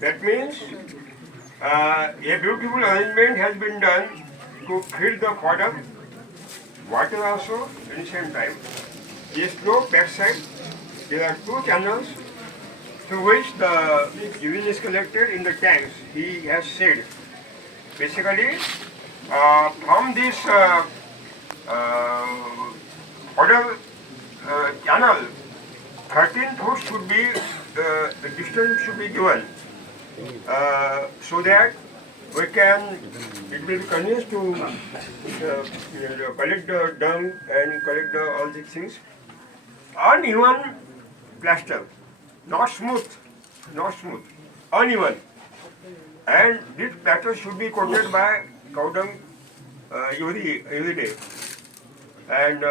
That means a beautiful arrangement has been done to fill the fodder, water also at the same time. A slope backside, there are two channels through which the urine is collected in the tanks. He has said, basically, from this fodder channel, 13 foot should be distance should be given so that we can, it will be convenient to collect the dung and collect all these things. Uneven plaster, not smooth, uneven. And this plaster should be coated by cow dung every day. And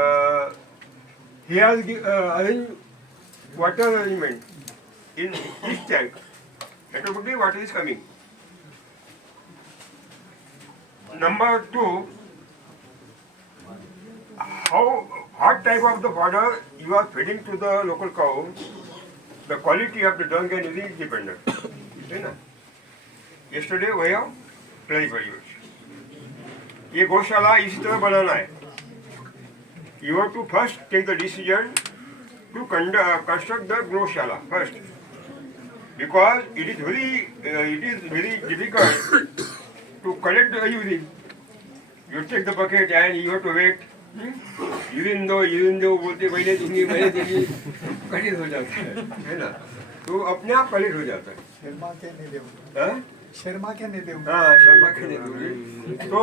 he has arranged water arrangement in each tank. Automatically water is coming. Number two, what type of the fodder you are feeding to the local cow, the quality of the dung and urine is dependent. Yesterday we have clarified it. ये गौशाला इसी तरह बनाना है. You have to first take the decision to construct the goshala first, because it is very difficult to collect the urine. You take the bucket and you have to wait. urine दो बोलते महीने दूंगी कलेक्ट हो जाता है ना, तो अपने आप कलेक्ट हो जाता है. शर्मा के नहीं दे हाँ, शर्मा के नहीं दूंगी. तो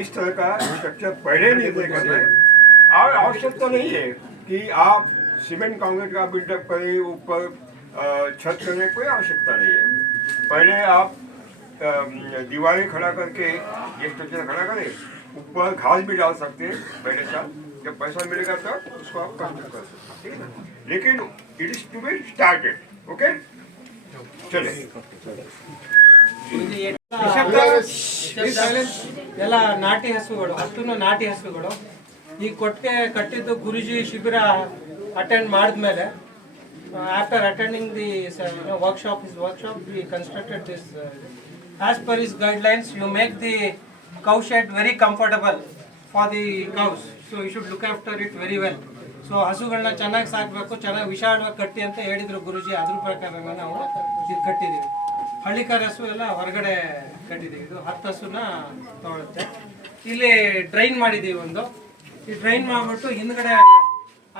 इस तरह का स्ट्रक्चर पहले निर्णय करना है. और आवश्यकता नहीं है कि आप सीमेंट कंक्रीट का बिल्डअप करें, ऊपर छत करने की कोई आवश्यकता नहीं है. पहले आप दीवारें खड़ा करके ये स्ट्रक्चर खड़ा करें, ऊपर घास भी डाल सकते हैं पहले साल. जब पैसा मिलेगा तब उसको आप कंस्ट्रक्ट कर सकते हैं, ठीक है ना. लेकिन it is to be started. Okay, चले. ಎಲ್ಲ ನಾಟಿ ಹಸುಗಳು, ಅಷ್ಟೂ ನಾಟಿ ಹಸುಗಳು. ಈ ಕೊಟ್ಟಿಗೆ ಕಟ್ಟಿದ್ದು ಗುರುಜಿ ಶಿಬಿರ ಅಟೆಂಡ್ ಮಾಡಿದ್ಮೇಲೆ, after attending the workshop we constructed this as per his guidelines. You make the cow shed very comfortable for the cows, so you should look after it very well. So ಹಸುಗಳನ್ನ ಚೆನ್ನಾಗಿ ಸಾಕಬೇಕು, ಚೆನ್ನಾಗಿ ವಿಶಾಲವಾಗಿ ಕಟ್ಟಿ ಅಂತ ಹೇಳಿದ್ರು ಗುರುಜಿ. ಅದ್ರ ಪ್ರಕಾರ ನಾವು ಇದು ಕಟ್ಟಿದ್ದೀವಿ. ಹಳ್ಳಿಕಾರ ಹಸು ಎಲ್ಲ ಹೊರಗಡೆ ಕಟ್ಟಿದ್ದೀವಿ. ಇದು 10 ಹಸುನ ತಗೊಳುತ್ತೆ. ಇಲ್ಲಿ ಡ್ರೈನ್ ಮಾಡಿದ್ದೀವಿ ಒಂದು. ಈ ಡ್ರೈನ್ ಮಾಡಿಬಿಟ್ಟು ಹಿಂದ್ಗಡೆ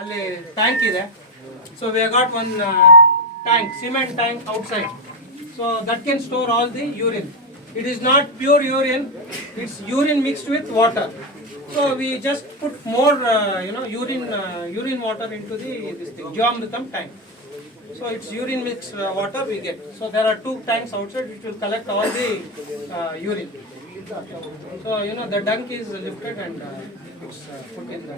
ಅಲ್ಲಿ ಟ್ಯಾಂಕ್ ಇದೆ. So we got one tank, cement tank outside, so that can store all the urine. It is not pure urine, it's urine mixed with water. So we just put more urine water into this thing, Jivamritam tank. So it's urine mixed water we get. So there are 2 tanks outside which will collect all the urine. So the dung is lifted and it's put in the.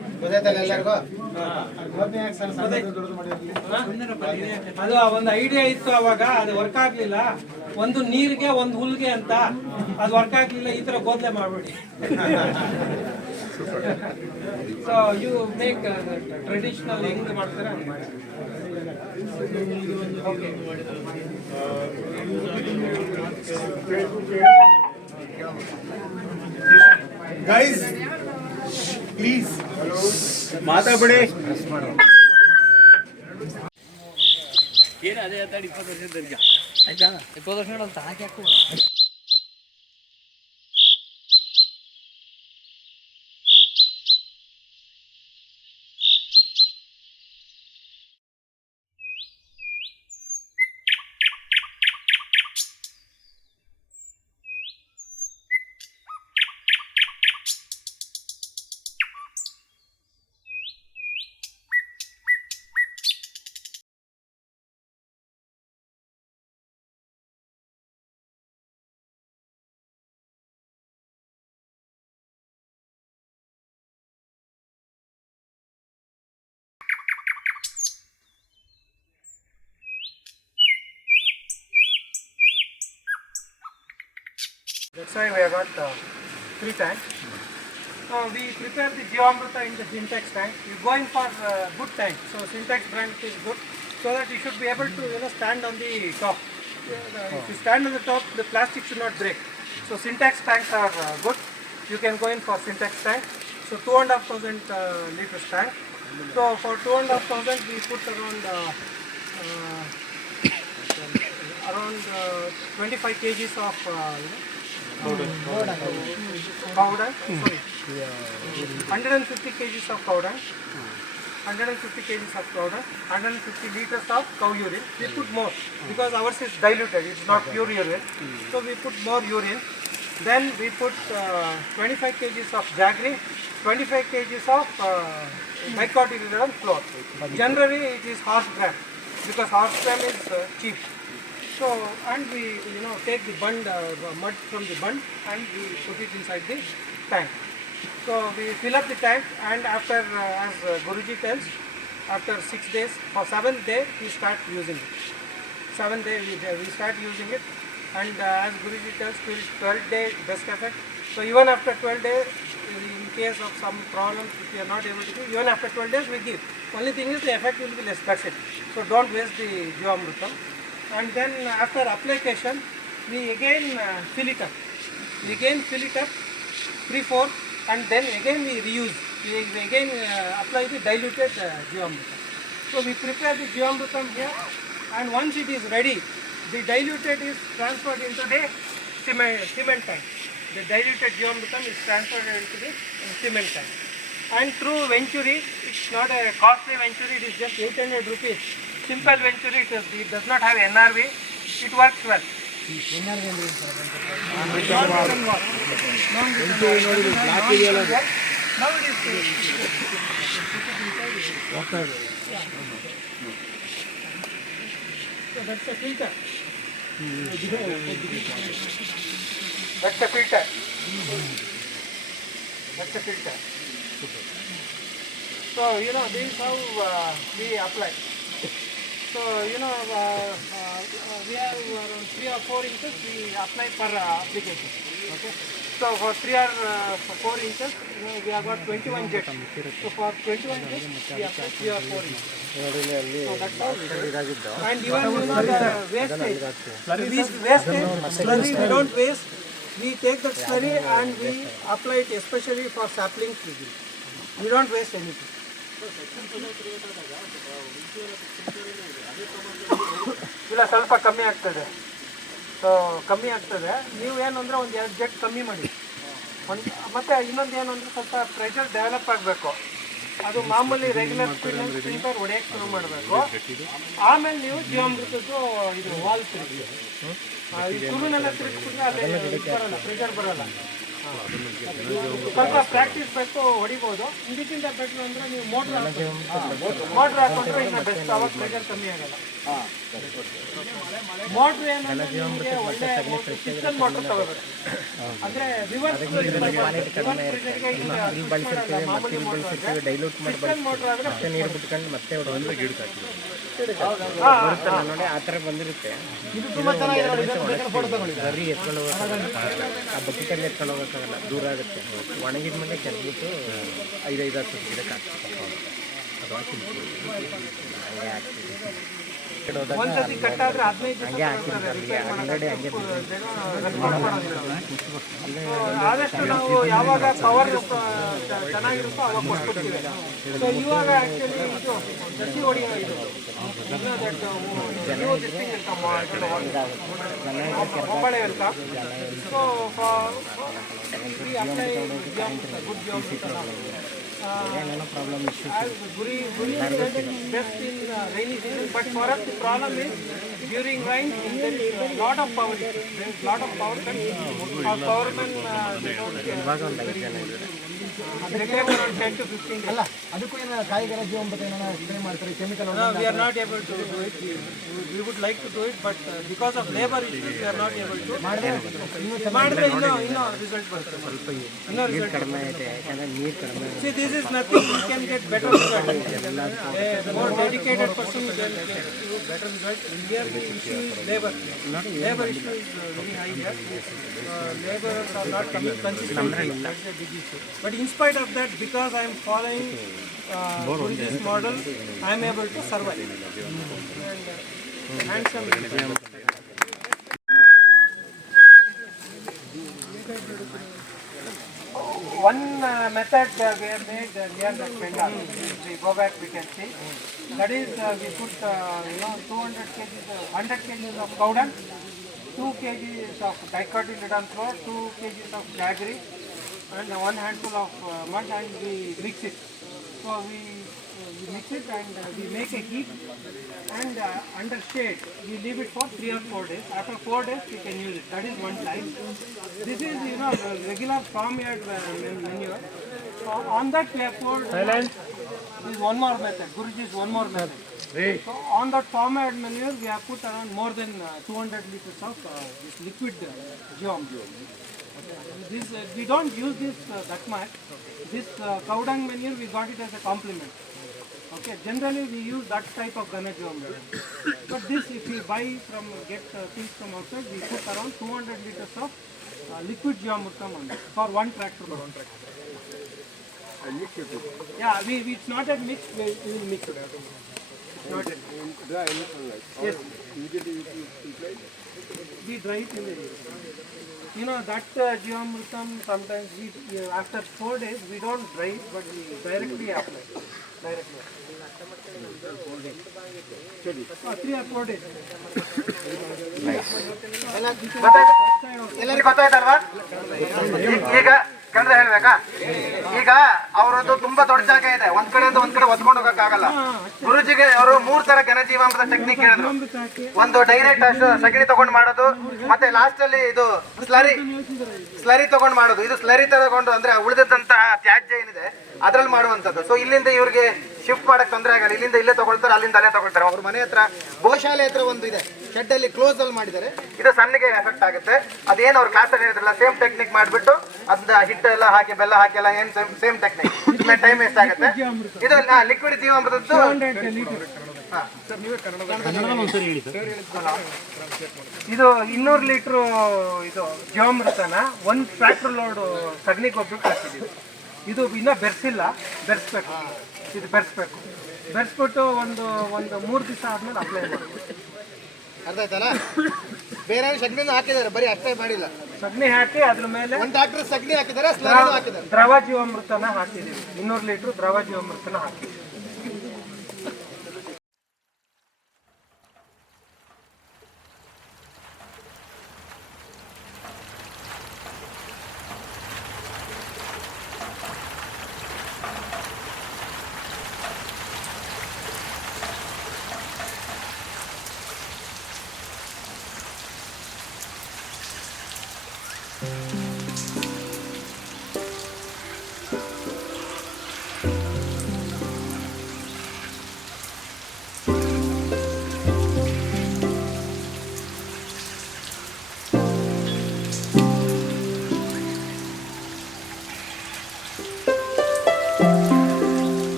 ಅದು ಒಂದು ಐಡಿಯಾ ಇತ್ತು ಅವಾಗ, ಅದು ವರ್ಕ್ ಆಗಲಿಲ್ಲ. ಒಂದು ನೀರಿಗೆ ಒಂದು ಹುಲ್ಗೆ ಅಂತ ಅದು ವರ್ಕ್ ಆಗಲಿಲ್ಲ. ಈ ಥರ ಗೋದ್ಲೆ ಮಾಡಬೇಡಿ. ಸೊ ಯು ಮೇಕ್ ಟ್ರೆಡಿಷನಲ್ ಹೆಂಗೆ ಮಾಡ್ತಾರೆ ಹಂಗೆ ಮಾಡಿ. गाइस प्लीज ಮಾತಾಡ್ಬಿಡಿ. ಏನು ಅದೇ 20 ವರ್ಷದ ಆಯ್ತಾ, 20 ವರ್ಷ ನೋಡಲ್ಲ ಹಾಕಿ ಹಾಕುವ. That's why we have got 3 tanks. We prepare the Jivamrita in the Syntex tank. You're going for good tank. So Syntex brand is good, so that you should be able to stand on the top. if you stand on the top, the plastic should not break. So syntax tanks are good. You can go in for syntax tank. So 2,500 liters tank. So for 2,500 we put around 25 kgs of powder. Sorry, 150 kgs of powder. 150 kgs of powder, 150 liters of cow urine. We put more because ours is diluted, it's not pure urine. So we put more urine. Then we put 25 kgs of jaggery, 25 kgs of dicotyledon flour. Generally it is horse gram because horse gram is cheap. So, and we take the bund, mud from the bund and we put it inside the tank. So we fill up the tank, and after, as Guruji tells, after 6 days, for 7th day we start using it. 7th day we start using it, and as Guruji tells, till 12th day best effect. So even after 12 days, in case of some problems, if we are not able to do, even after 12 days we give. Only thing is the effect will be less, that's it. So don't waste the Jivamrutam. And then after application, we again fill it up. We again fill it up 3/4. And then again we reuse. We again apply the diluted Jivamrutam. So we prepare the Jivamrutam here, and once it is ready, the diluted is transferred into the cement tank. The diluted Jivamrutam is transferred into the cement tank. And through Venturi, it's not a costly Venturi, it is just 800 rupees. Simple Venturi, it does not have NRV, it works well. Now it is so that's a filter. That's a filter. That's a filter. So this is how we apply. So we have around 3 or 4 inches we apply per application. Okay. So for 3 or 4 inches, we have got 21 jets. So for 21 jets, we apply 3 or 4 inches. So that's how we do it. And even the wastage, slurry we don't waste. We take that slurry and we apply it especially for sapling trees. We don't waste anything. ಇಲ್ಲ ಸ್ವಲ್ಪ ಕಮ್ಮಿ ಆಗ್ತದೆ. ಸೊ ಕಮ್ಮಿ ಆಗ್ತದೆ, ನೀವು ಏನಂದರೆ ಒಂದು 2 ಜೆಟ್ ಕಮ್ಮಿ ಮಾಡಿ. ಮತ್ತು ಇನ್ನೊಂದು ಏನು ಅಂದರೆ ಸ್ವಲ್ಪ ಪ್ರೆಷರ್ ಡೆವಲಪ್ ಆಗಬೇಕು. ಅದು ಮಾಮೂಲಿ ರೆಗ್ಯುಲರ್ ಸ್ಪ್ರಿಂಕ್ಲರ್ ಹೊಡೆಯೋಕ್ಕೆ ಶುರು ಮಾಡಬೇಕು. ಆಮೇಲೆ ನೀವು ಜೀವಾಮೃತದ್ದು ಇದು ವಾಲ್ ತಿರುಗಿ ಈ ಶುರುನೆಲ್ಲ ತಿರುಗಿಸಿದ್ರೆ ಅದೇ ಬರಲ್ಲ, ಪ್ರೆಷರ್ ಬರಲ್ಲ. ಸ್ವಲ್ಪ ಪ್ರಾಕ್ಟೀಸ್ ಬೇಕು, ಹೊಡಿಬೋದು. ಇದಕ್ಕಿಂತ ಬೆಟ್ರು ಅಂದರೆ ನೀವು ಮೋಟ್ರ್ ಹಾಕೊಂಡ್ರೆ ಇನ್ನು ಬೆಸ್ಟ್, ಅವಾಗ ಪ್ರೆಷರ್ ಕಮ್ಮಿ ಆಗಲ್ಲ. ಮೋಟ್ರ್ ಏನಂದ್ರೆ ನಿಮಗೆ ಒಳ್ಳೆ ಪಿಸ್ಟನ್ ಮೋಟ್ರ್ ತಗೋಬೇಕು. ಅಂದರೆ ರಿವರ್ಸ್ ಪ್ರೆಷರ್ಗೆ ಮಾಮೂಲಿ ಮೋಟ್ರ್ ಆದರೆ ನೀರು ಬಿಟ್ಕೊಂಡು ಮತ್ತೆ ನೋಡಿ ಆ ಥರ ಬಂದಿರುತ್ತೆ. ಬರೀ ಎತ್ಕೊಂಡು ಹೋಗೋಕ್ಕಾಗಲ್ಲ, ಆ ಬಕೆಟಲ್ಲಿ ಎತ್ಕೊಂಡು ಹೋಗೋಕ್ಕಾಗಲ್ಲ, ದೂರ ಆಗುತ್ತೆ. ಒಣಗಿದ ಮೇಲೆ ಕೆರೆದ್ಬಿಟ್ಟು 5-10 ಗಿಡಕ್ಕೆ ಹಾಕ್ಬೇಕು. ಅದು ಒಂದ್ಸತಿ ಕಟ್ಟಾದ್ರೆ 15 ಹಂಗೆ ಹಾಕಿರ್ತಾರೆ, ಆಲ್ರೆಡಿ ಹಂಗೆ ಆದಷ್ಟು ನಾವು ಯಾವಾಗ ಪವರ್ ಚೆನ್ನಾಗಿರುತ್ತೋ ಅವಾಗ ಕೊಟ್ಬಿಡ್ತೀವಿ. ಸೊ ಇವಾಗ ಆ್ಯಕ್ಚುಲಿ ಇದು ಜರ್ಸಿ ಹೊಡಿ ಇದು ಹೊಂಬಳೆ ಅಂತ. So good problem Guri is best in rainy season, but for us the problem is during rain there is a lot of power. There is lot of power cut. Our powermen they don't they take around 10 to 15 days. ಅಲ್ಲ ಅದಕ್ಕೂ ಏನೋ ಕಾಯಿಗಳ ಜೀವಾಮೃತ ಏನೋ ಸ್ಪ್ರೇ ಮಾಡ್ತಾರೆ, chemical. No, we are not able to do it. We would like to do it, but because of labor issues we are not able to. ಮಾಡಿದ್ರೆ ಇನ್ನೂ ರಿಸಲ್ಟ್ ಬರುತ್ತೆ, ಸ್ವಲ್ಪ ಇನ್ನೂ ರಿಸಲ್ಟ್ ಕಡಿಮೆ ಐತೆ. ಯಾಕಂದರೆ ನೀರು ಕಡಿಮೆ. See, this is nothing. You can get better result. The more dedicated person will get better result. Here the issue is labor. Labor issue is very high here. Laborers are not coming consistently. That's a big issue. But in spite of that, because I am following this model, I am able to survive. And handsome. one method we have made near the Bengal. If we go back, we can see. That is, we put 200 kgs, 100 kgs of cow dung, 2 kgs of dicotyledon flour, 2 kgs of jaggery, and 1 handful of mud, and we mix it. So we mix it and we make a heap, and under shade we leave it for 3 or 4 days. After 4 days we can use it. That is one type. This is regular farmyard manure. So on that we have poured. This is one more method. Guruji is one more method. So on that farmyard manure we have put around more than 200 liters of this liquid geom. This we don't use this that much. This cow dung manure we got it as a compliment. Okay, generally we use that type of Ghana geom. But this, if we buy from things from outside, we put around 200 liters of liquid geomurtam on it for one tractor load. And mix it. Yeah, it's not a mix. We will mix it. It's not a Dry in the sunlight. Yes. Immediately you apply. we dry it in the that geomurtam sometimes after 4 days we don't dry it, but we directly apply. Directly. 3 or 4 days. ಎಲ್ಲರಿಗೂ ಗೊತ್ತಾಯ್ತಲ್ವಾ? ಈಗ ಕಂಡ್ರೆ ಹೇಳ್ಬೇಕಾ? ಈಗ ಅವರದ್ದು ತುಂಬಾ ದೊಡ್ಡ ಜಾಗ ಇದೆ, ಒಂದ್ ಕಡೆಯಿಂದ ಒಂದ್ ಕಡೆ ಒತ್ಕೊಂಡು ಹೋಗಕ್ಕಾಗಲ್ಲ. ಗುರುಜಿಗೆ ಅವರು 3 ತರ ಘನಜೀವಾಮೃತ ಟೆಕ್ನಿಕ್ ಹೇಳಿದ್ರು. ಒಂದು ಡೈರೆಕ್ಟ್ ಸಗಣಿ ತಗೊಂಡು ಮಾಡೋದು, ಮತ್ತೆ ಲಾಸ್ಟ್ ಅಲ್ಲಿ ಇದು ಸ್ಲರಿ ತಗೊಂಡು ಮಾಡೋದು. ಇದು ಸ್ಲರಿ ತಗೊಂಡು ಅಂದ್ರೆ ಉಳಿದಂತಹ ತ್ಯಾಜ್ಯ ಏನಿದೆ ಅದ್ರಲ್ಲಿ ಮಾಡುವಂತದ್ದು. ಸೊ ಇಲ್ಲಿಂದ ಇವ್ರಿಗೆ ಶಿಫ್ಟ್ ಮಾಡಕ್ ತೊಂದರೆ ಆಗಲ್ಲ. ಇಲ್ಲಿಂದ ಇಲ್ಲೇ ತಗೊಳ್ತಾರೆ, ಅಲ್ಲಿಂದ ಅಲ್ಲೇ ತಗೊಳ್ತಾರೆ. ಅವ್ರ ಮನೆ ಹತ್ರ ಗೋಶಾಲೆ ಹತ್ರ ಒಂದು ಇದೆ, ಶೆಡ್ ಅಲ್ಲಿ ಕ್ಲೋಸ್ ಅಲ್ಲಿ ಮಾಡಿದ್ದಾರೆ. ಇದು ಸಣ್ಣಗೆ ಎಫೆಕ್ಟ್ ಆಗುತ್ತೆ. ಅದೇನು ಅವ್ರು ಕ್ಲಾಸಲ್ಲಿ ಹೇಳಿದ್ರಲ್ಲ, ಸೇಮ್ ಟೆಕ್ನಿಕ್ ಮಾಡಿಬಿಟ್ಟು ಅದನ್ನ ಹಿಟ್ಟು ಎಲ್ಲ ಹಾಕಿ ಬೆಲ್ಲ ಹಾಕಿ ಎಲ್ಲ ಏನ್ ಸೇಮ್ ಟೆಕ್ನಿಕ್. ಸುಮ್ಮನೆ ಟೈಮ್ ವೇಸ್ಟ್ ಆಗುತ್ತೆ. ಇದು ಲಿಕ್ವಿಡ್ ಜೀವಾಮೃತದ್ದು. ಇದು 200 ಲೀಟರ್ ಇದು ಜೀವಾಮೃತನ 1 ಟ್ರ್ಯಾಕ್ಟರ್ ಲೋಡ್ ಸಗಣಿ ಗೊಬ್ಬರಕ್ಕೆ ಹಾಕಿದ್ದೀವಿ. ಇದು ಇನ್ನೂ ಬೆರೆಸ್ಬೇಕು. ಇದು ಬೆರೆಸ್ಬಿಟ್ಟು ಒಂದು 3 ದಿವಸ ಆದ್ಮೇಲೆ ಅಪ್ಲೈ ಮಾಡಬೇಕು. ಅರ್ಥ ಆಯ್ತಲ್ಲ? ಬೇರೆ ಸಗಣಿನೂ ಹಾಕಿದ್ದಾರೆ, ಬರೀ ಅಷ್ಟೇ ಮಾಡಿಲ್ಲ. ಸಗಣಿ ಹಾಕಿ ಅದ್ರ ಮೇಲೆ ಒಂದು ಟ್ರ್ಯಾಕ್ಟರ್ ಸಗಣಿ ಹಾಕಿದ್ದಾರೆ, ಸ್ಲರಿನೂ ಹಾಕಿದ್ದಾರೆ. ದ್ರವ ಜೀವಾಮೃತನ ಹಾಕಿದ್ದೀವಿ. 200 ಲೀಟರ್ ದ್ರವ ಜೀವಾಮೃತನ ಹಾಕಿದ್ದೀವಿ.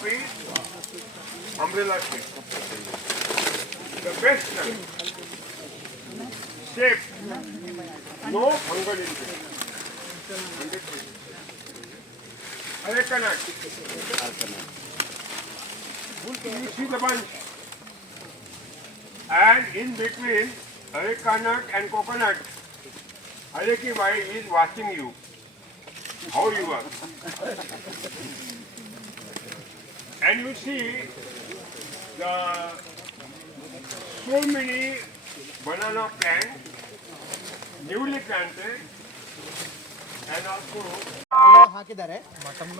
tree, umbrella tree. The best nut. Shape. No fungal infection. 100%. Areca nut. You see the bunch. And in between areca nut and coconut, Areki Bhai is watching you. How you work. And you see the so many banana plants newly planted and also ಹಾಕಿದ್ದಾರೆ.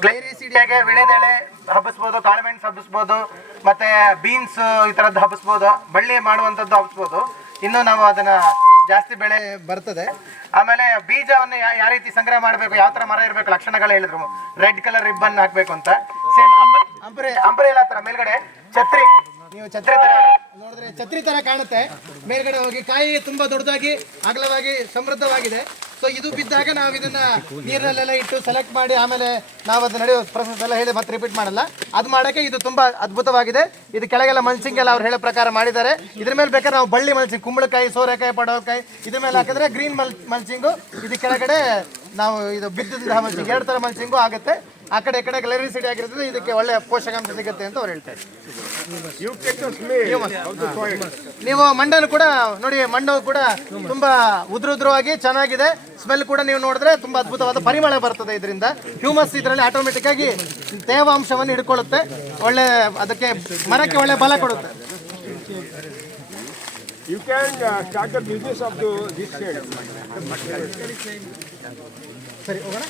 ಗ್ಲೈರಿಸಿಡಿಯಾಗೆ ವಿಳೆದೆಳೆ ಹಬ್ಬಿಸ್ಬೋದು, ಕಾಳುಮೆಣಸು ಹಬ್ಬಿಸ್ಬೋದು, ಮತ್ತೆ ಬೀನ್ಸ್ ಈ ಥರದ್ದು ಹಬ್ಬಿಸ್ಬೋದು, ಬಳ್ಳಿ ಮಾಡುವಂಥದ್ದು ಹಬ್ಬಿಸ್ಬೋದು. ಇನ್ನು ನಾವು ಅದನ್ನ ಜಾಸ್ತಿ ಬೆಳೆ ಬರ್ತದೆ. ಆಮೇಲೆ ಬೀಜವನ್ನು ಯಾವ ರೀತಿ ಸಂಗ್ರಹ ಮಾಡಬೇಕು, ಯಾವ ಥರ ಮರ ಇರಬೇಕು, ಲಕ್ಷಣಗಳು ಹೇಳಿದ್ರು. ರೆಡ್ ಕಲರ್ ರಿಬ್ಬನ್ ಹಾಕಬೇಕು ಅಂತ. ಸೇಮ್ ಅಂಬ್ರೆಲಾ ಥರ ಮೇಲ್ಗಡೆ ಛತ್ರಿ, ನೀವು ಛತ್ರಿ ಥರ ನೋಡಿದ್ರೆ ಛತ್ರಿ ಥರ ಕಾಣುತ್ತೆ. ಮೇಲ್ಗಡೆ ಹೋಗಿ ಕಾಯಿ ತುಂಬ ದೊಡ್ಡದಾಗಿ ಅಗಲವಾಗಿ ಸಮೃದ್ಧವಾಗಿದೆ. ಸೊ ಇದು ಬಿದ್ದಾಗ ನಾವು ಇದನ್ನ ನೀರಲ್ಲೆಲ್ಲ ಇಟ್ಟು ಸೆಲೆಕ್ಟ್ ಮಾಡಿ ಆಮೇಲೆ ನಾವು ಅದನ್ನ ನಡೆಯೋ ಪ್ರೊಸೆಸ್ ಎಲ್ಲ ಹೇಳಿ ಮತ್ತೆ ರಿಪೀಟ್ ಮಾಡಲ್ಲ. ಅದು ಮಾಡೋಕ್ಕೆ ಇದು ತುಂಬ ಅದ್ಭುತವಾಗಿದೆ. ಇದು ಕೆಳಗೆಲ್ಲ ಮಲ್ಚಿಂಗ್ ಎಲ್ಲ ಅವ್ರು ಹೇಳೋ ಪ್ರಕಾರ ಮಾಡಿದ್ದಾರೆ. ಇದ್ರ ಮೇಲೆ ಬೇಕಾದ್ರೆ ನಾವು ಬಳ್ಳಿ ಮಲ್ಚಿಂಗ್, ಕುಂಬಳಕಾಯಿ, ಸೋರೆಕಾಯಿ, ಪಡವಲಕಾಯಿ ಇದ್ರ ಮೇಲೆ ಹಾಕಿದ್ರೆ ಗ್ರೀನ್ ಮಲ್ಚಿಂಗು, ಇದು ಕೆಳಗಡೆ ನಾವು ಇದು ಬಿದ್ದಂತಹ ಮಲ್ಚಿಂಗ್, 2 ಥರ ಮಲ್ಚಿಂಗು ಆಗುತ್ತೆ. ಆ ಕಡೆ ಈ ಕಡೆ ಗ್ಲೈರಿಸಿಡಿ ಆಗಿರ್ತದೆ, ಇದಕ್ಕೆ ಒಳ್ಳೆ ಪೋಷಕಾಂಶ ಸಿಗುತ್ತೆ ಅಂತ ಅವ್ರು ಹೇಳ್ತಾರೆ. ನೀವು ಮಂಡನು ಕೂಡ ನೋಡಿ, ಮಂಡು ಕೂಡ ತುಂಬಾ ಉದ್ರುದ್ರವಾಗಿ ಚೆನ್ನಾಗಿದೆ. ಸ್ಮೆಲ್ ಕೂಡ ನೀವು ನೋಡಿದ್ರೆ ತುಂಬಾ ಅದ್ಭುತವಾದ ಪರಿಮಳ ಬರ್ತದೆ ಇದರಿಂದ. ಹ್ಯೂಮಸ್ ಇದರಲ್ಲಿ ಆಟೋಮೆಟಿಕ್ ಆಗಿ ತೇವಾಂಶವನ್ನು ಹಿಡ್ಕೊಳ್ಳುತ್ತೆ, ಒಳ್ಳೆ ಅದಕ್ಕೆ ಮರಕ್ಕೆ ಒಳ್ಳೆ ಬಲ ಕೊಡುತ್ತೆ. you can start the business of this shade. ಸರಿ ಹೋಗೋಣ.